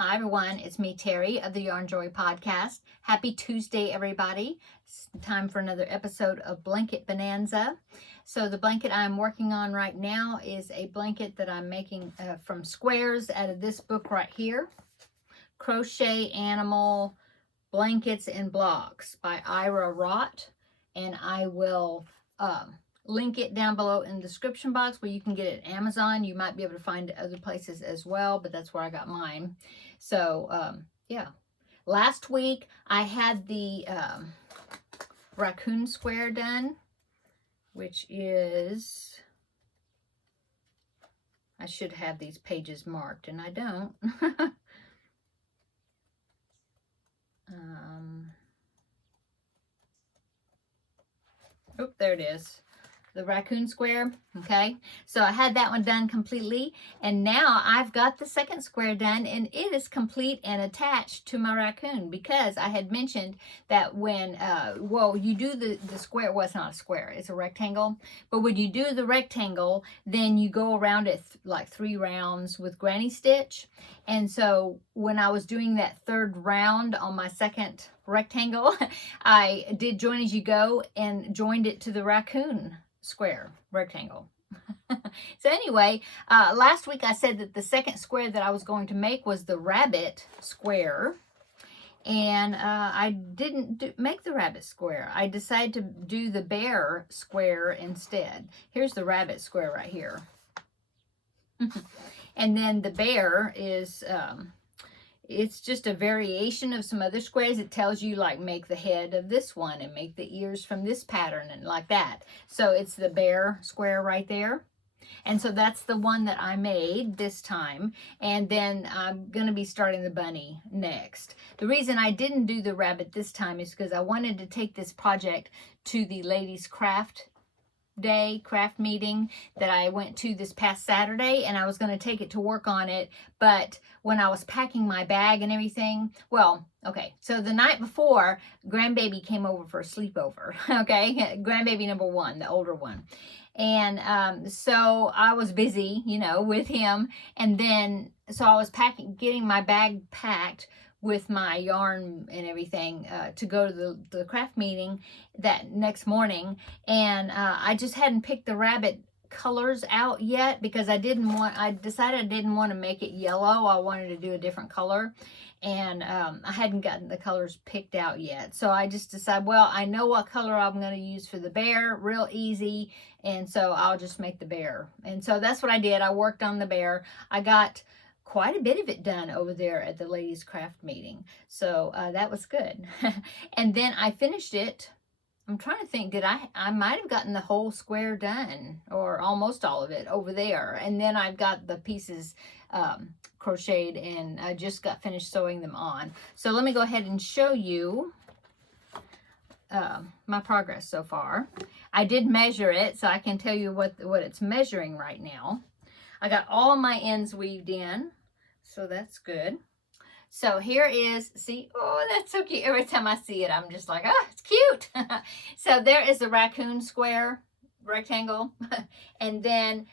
Hi everyone, it's me Terry of the Yarn Joy podcast. Happy Tuesday everybody. It's time for another episode of Blanket Bonanza. So the blanket I'm working on right now is a blanket that I'm making from squares out of this book right here. Crochet Animal Blankets and Blocks by Ira Rott. And I will link it down below in the description box where you can get it at Amazon. You might be able to find it other places as well, but that's where I got mine. So, yeah. Last week, I had the raccoon square done, which is... I should have these pages marked, and I don't. Oh, there it is. The raccoon square. Okay, so I had that one done completely, and now I've got the second square done, and it is complete and attached to my raccoon, because I had mentioned that when well, you do the square. Well, it's not a square, it's a rectangle, but when you do the rectangle, then you go around it like 3 rounds with granny stitch. And so when I was doing that third round on my second rectangle, I did join as you go and joined it to the raccoon square rectangle. So anyway, last week I said that the second square that I was going to make was the rabbit square, and I didn't make the rabbit square. I decided to do the bear square instead. Here's the rabbit square right here. And then the bear is it's just a variation of some other squares. It tells you, like, make the head of this one and make the ears from this pattern and like that. So it's the bear square right there. And so that's the one that I made this time. And then I'm going to be starting the bunny next. The reason I didn't do the rabbit this time is because I wanted to take this project to the ladies' craft meeting that I went to this past Saturday, and I was going to take it to work on it. But when I was packing my bag and everything, well, okay, so the night before, grandbaby came over for a sleepover. Okay, grandbaby number 1, the older one. And so I was busy, you know, with him. And then, so I was getting my bag packed with my yarn and everything to go to the craft meeting that next morning. And I just hadn't picked the rabbit colors out yet, because I decided I didn't want to make it yellow. I wanted to do a different color. And I hadn't gotten the colors picked out yet. So I just decided, well, I know what color I'm going to use for the bear, real easy. And so I'll just make the bear. And so that's what I did. I worked on the bear. I got quite a bit of it done over there at the ladies' craft meeting. So that was good. And then I finished it. I'm trying to think, I might have gotten the whole square done, or almost all of it over there. And then I've got the pieces crocheted, and I just got finished sewing them on. So let me go ahead and show you my progress so far. I did measure it, so I can tell you what it's measuring right now. I got all my ends weaved in, so that's good. So here is, see, oh, that's so cute. Every time I see it, I'm just like, oh, it's cute. So there is the raccoon square rectangle. And then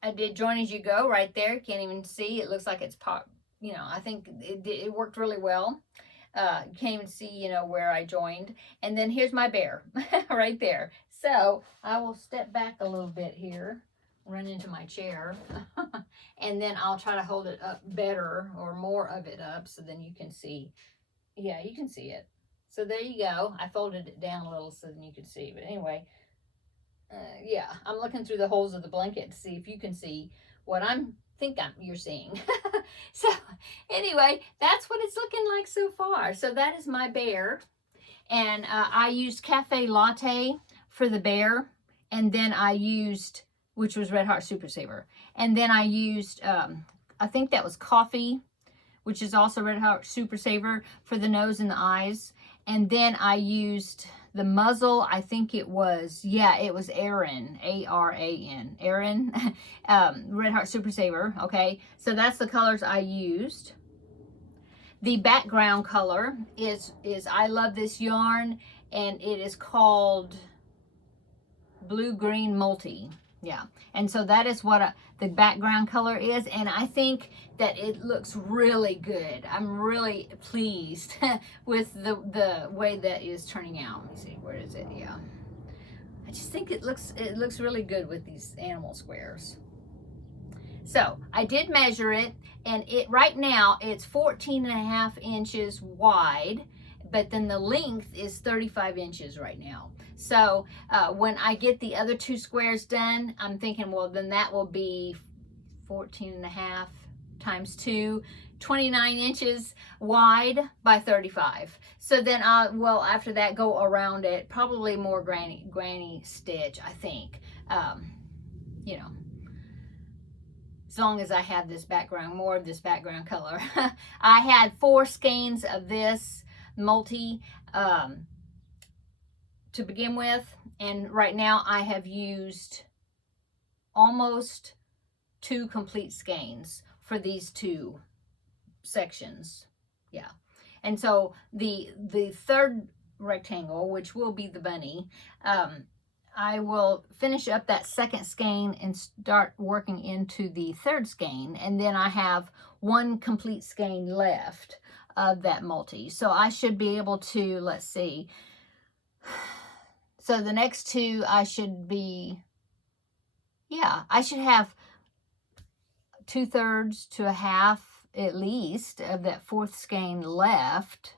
I did join as you go right there. Can't even see. It looks like it's pop. You know, I think it worked really well. You can't even see, you know, where I joined. And then here's my bear right there. So I will step back a little bit here, run into my chair, and then I'll try to hold it up better, or more of it up, so then you can see. Yeah, you can see it. So there you go. I folded it down a little so then you can see. But anyway, yeah, I'm looking through the holes of the blanket to see if you can see what you're seeing. So anyway, that's what it's looking like so far. So that is my bear. And I used Cafe Latte for the bear. And then I used, which was Red Heart Super Saver. And then I used, I think that was Coffee, which is also Red Heart Super Saver, for the nose and the eyes. And then I used the muzzle. I think it was, yeah, it was Aran, A-R-A-N, Aran, Red Heart Super Saver. Okay, so that's the colors I used. The background color is I love this yarn, and it is called Blue Green Multi. Yeah, and so that is what the background color is, and I think that it looks really good. I'm really pleased with the way that is turning out. Let me see, where is it? Yeah, I just think it looks really good with these animal squares. So I did measure it, and it right now it's 14.5 inches wide, but then the length is 35 inches right now. So when I get the other 2 squares done, I'm thinking, well, then that will be 14.5 times 2, 29 inches wide by 35. So then I will, after that, go around it, probably more granny stitch, I think. You know, as long as I have this background, more of this background color. I had 4 skeins of this multi to begin with, and right now I have used almost 2 complete skeins for these 2 sections. Yeah, and so the third rectangle, which will be the bunny, I will finish up that second skein and start working into the third skein, and then I have 1 complete skein left of that multi. So I should be able to, let's see, so the next 2 I should be, yeah, I should have 2/3 to a half at least of that 4th skein left.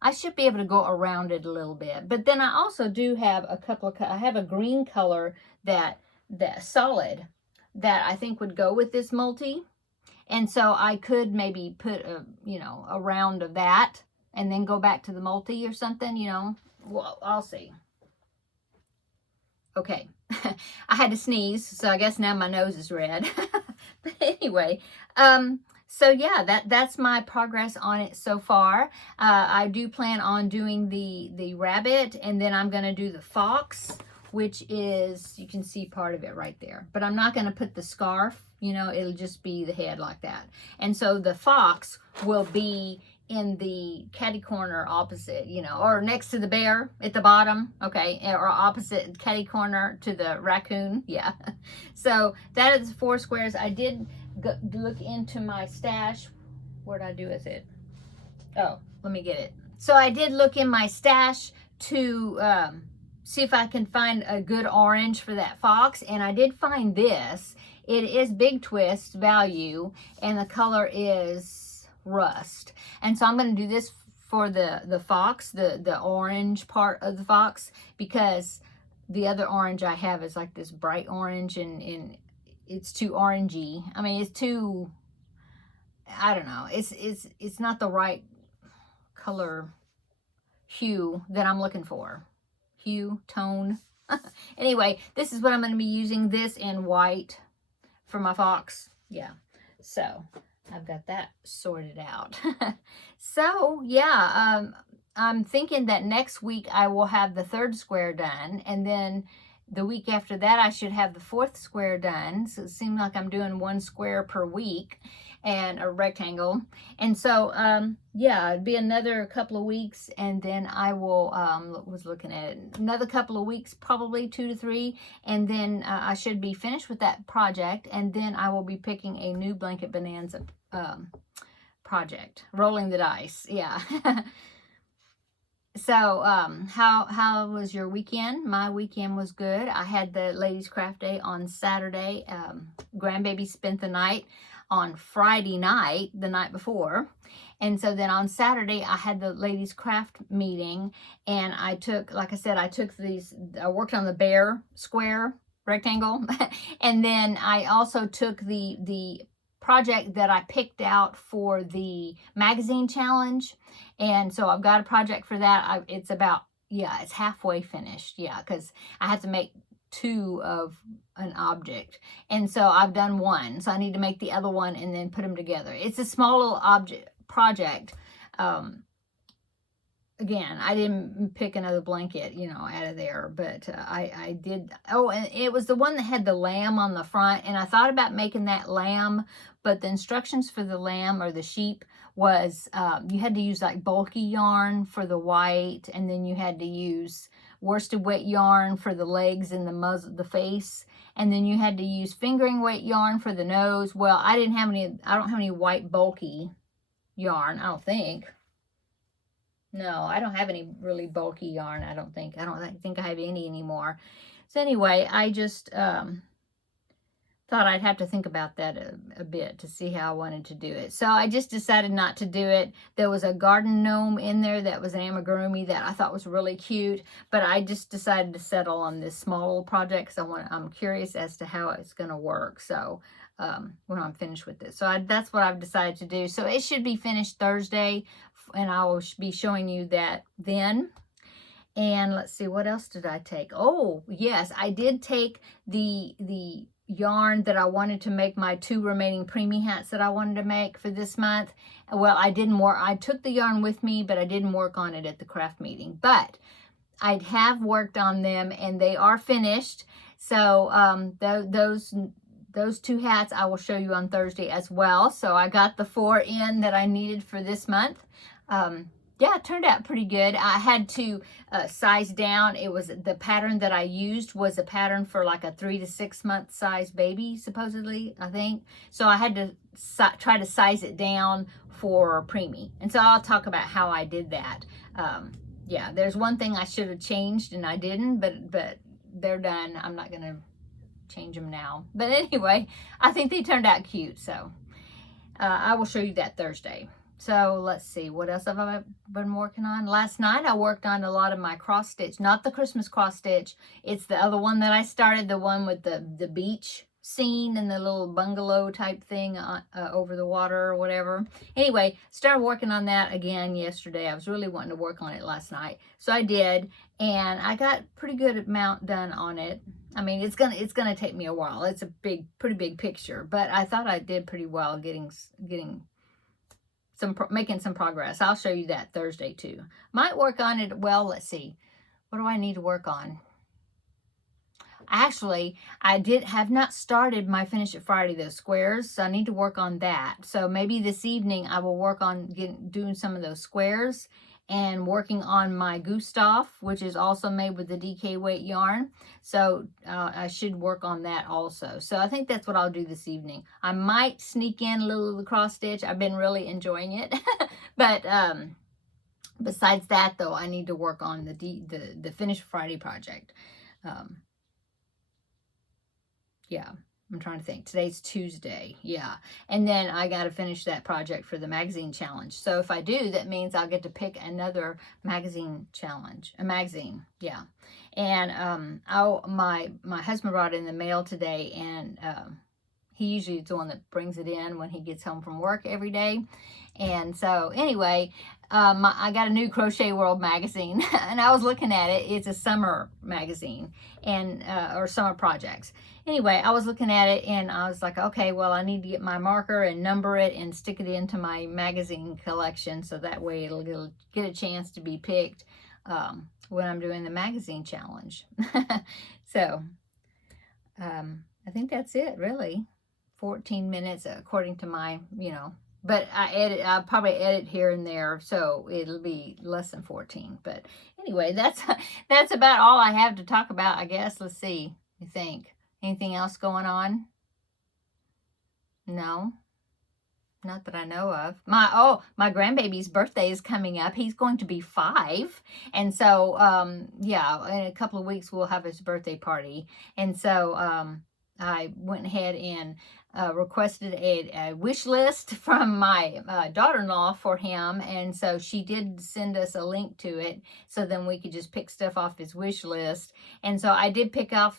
I should be able to go around it a little bit. But then I also do have a couple of, I have a green color that solid that I think would go with this multi. And so I could maybe put a, you know, a round of that and then go back to the multi or something, you know. Well, I'll see. Okay. I had to sneeze, so I guess now my nose is red. But anyway, so yeah, that's my progress on it so far. I do plan on doing the rabbit, and then I'm going to do the fox, which is, you can see part of it right there. But I'm not going to put the scarf, you know, it'll just be the head like that. And so the fox will be in the catty corner opposite, you know, or next to the bear at the bottom, okay, or opposite catty corner to the raccoon, yeah. So that is 4 squares. I did look into my stash. Where'd I do with it? Oh, let me get it. So I did look in my stash to see if I can find a good orange for that fox, and I did find this. It is Big Twist value, and the color is rust. And so I'm going to do this for the fox, the orange part of the fox, because the other orange I have is like this bright orange, and it's too orangey. I mean, it's too, I don't know, it's not the right color hue that I'm looking for. Hue, tone. Anyway, this is what I'm going to be using, this in white for my fox. Yeah, so I've got that sorted out. So yeah, I'm thinking that next week I will have the 3rd square done, and then the week after that I should have the 4th square done. So it seems like I'm doing 1 square per week, and a rectangle. And so yeah, it'd be another couple of weeks, and then I will was looking at it, another couple of weeks, probably 2 to 3, and then I should be finished with that project, and then I will be picking a new blanket bonanza project, rolling the dice. Yeah. So how was your weekend? My weekend was good. I had the ladies craft day on Saturday. Grandbaby spent the night on Friday night, the night before. And so then on Saturday, I had the ladies craft meeting, and I took, like I said, I worked on the bear square rectangle. And then I also took the project that I picked out for the magazine challenge. And so I've got a project for that. It's about, yeah, it's halfway finished. Yeah, because I have to make 2 of an object, and so I've done 1, so I need to make the other one and then put them together. It's a small little project. Again, I didn't pick another blanket, you know, out of there, but I did. Oh, and it was the one that had the lamb on the front, and I thought about making that lamb, but the instructions for the lamb or the sheep was you had to use like bulky yarn for the white, and then you had to use worsted weight yarn for the legs and the muzzle, the face. And then you had to use fingering weight yarn for the nose. Well, I don't have any white bulky yarn, I don't think. No, I don't have any really bulky yarn, I don't think. I don't think I have any anymore. So anyway, I just thought I'd have to think about that a bit to see how I wanted to do it. So I just decided not to do it. There was a garden gnome in there that was an amigurumi that I thought was really cute, but I just decided to settle on this small little project because I'm curious as to how it's going to work. So when I'm finished with this. So that's what I've decided to do. So it should be finished Thursday, and I will be showing you that then. And let's see, what else did I take? Oh, yes, I did take the yarn that I wanted to make my 2 remaining preemie hats that I wanted to make for this month. Well, I took the yarn with me, but I didn't work on it at the craft meeting. But I have worked on them, and they are finished. So those 2 hats I will show you on Thursday as well. So I got the 4 in that I needed for this month. Yeah, it turned out pretty good. I had to size down. It was the pattern that I used was a pattern for like a 3 to 6 month size baby, supposedly, I think. So I had to try to size it down for preemie. And so I'll talk about how I did that. Yeah, there's one thing I should have changed and I didn't, but they're done. I'm not going to change them now. But anyway, I think they turned out cute. So I will show you that Thursday. So let's see, what else have I been working on? Last night I worked on a lot of my cross stitch, not the Christmas cross stitch. It's the other one that I started, the one with the beach scene and the little bungalow type thing over the water or whatever. Anyway, started working on that again yesterday. I was really wanting to work on it last night. So I did, and I got pretty good amount done on it. I mean, it's gonna take me a while. It's a pretty big picture, but I thought I did pretty well making some progress. I'll show you that Thursday too. Might work on it. Well, let's see. What do I need to work on? Actually, I have not started my Finish It Friday, those squares, so I need to work on that. So maybe this evening I will work on doing some of those squares and working on my Gustav, which is also made with the DK weight yarn. So I should work on that also. So I think that's what I'll do this evening. I might sneak in a little of the cross stitch. I've been really enjoying it. But besides that, though, I need to work on the Finish Friday project. Yeah. I'm trying to think. Today's Tuesday. Yeah. And then I got to finish that project for the magazine challenge. So if I do, that means I'll get to pick another magazine challenge. A magazine. Yeah. And my husband brought it in the mail today, and he usually is the one that brings it in when he gets home from work every day. And so anyway, I got a new Crochet World magazine, and I was looking at it. It's a summer magazine, and or summer projects. Anyway, I was looking at it, and I was like, okay, well, I need to get my marker and number it and stick it into my magazine collection, so that way it'll get a chance to be picked when I'm doing the magazine challenge. So I think that's it, really. 14 minutes according to my, but I'll probably edit here and there, so it'll be less than 14. But anyway, that's about all I have to talk about, I guess. Let's see. You think anything else going on? No, not that I know of. My grandbaby's birthday is coming up. He's going to be 5, and so yeah, in a couple of weeks we'll have his birthday party, and so I went ahead and requested a wish list from my daughter-in-law for him, and so she did send us a link to it, so then we could just pick stuff off his wish list. And so I did pick up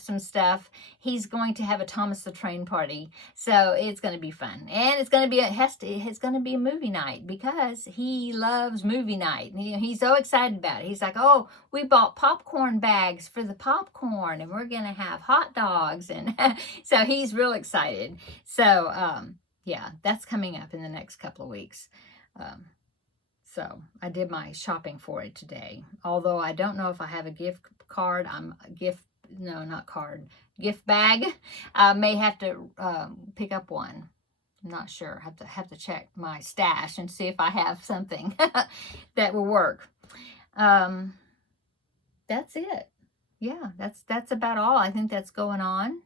some stuff. He's going to have a Thomas the Train party, so it's going to be fun, and it's going to be a movie night because he loves movie night. He's so excited about it. He's like, oh, we bought popcorn bags for the popcorn, and we're going to have hot dogs, and so he's real excited. So yeah, that's coming up in the next couple of weeks. So I did my shopping for it today, although I don't know if I have a gift bag. I may have to pick up one. I'm not sure. Have to check my stash and see if I have something that will work. that's it. Yeah, that's about all. I think that's going on.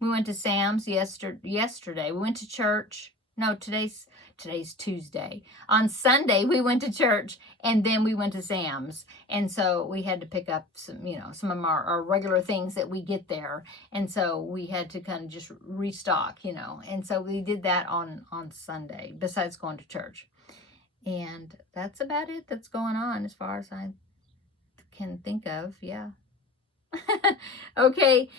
We went to Sam's yesterday. We went to church. No, today's Tuesday. On Sunday, we went to church, and then we went to Sam's. And so we had to pick up some, some of our regular things that we get there. And so we had to kind of just restock, And so we did that on Sunday, besides going to church. And that's about it that's going on as far as I can think of. Yeah. Okay,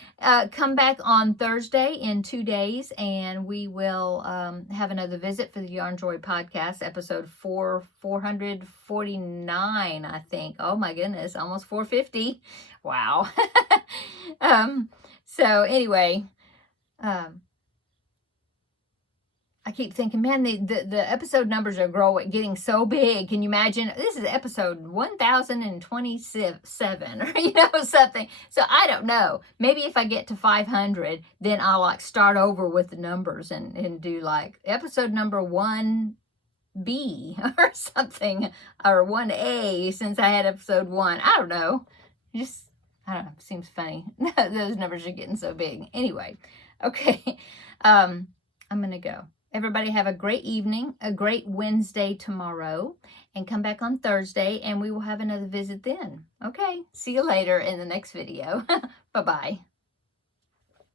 come back on Thursday in 2 days, and we will have another visit for the Yarn Joy podcast, episode 449, I think. Oh my goodness, almost 450. Wow. So anyway, I keep thinking, man, the episode numbers are getting so big. Can you imagine? This is episode 1027, or something. So I don't know. Maybe if I get to 500, then I'll like start over with the numbers and do like episode number 1B or something, or 1A, since I had episode 1. I don't know. I don't know. Seems funny. Those numbers are getting so big. Anyway, okay. I'm going to go. Everybody have a great evening, a great Wednesday tomorrow, and come back on Thursday, and we will have another visit then. Okay, see you later in the next video. Bye-bye.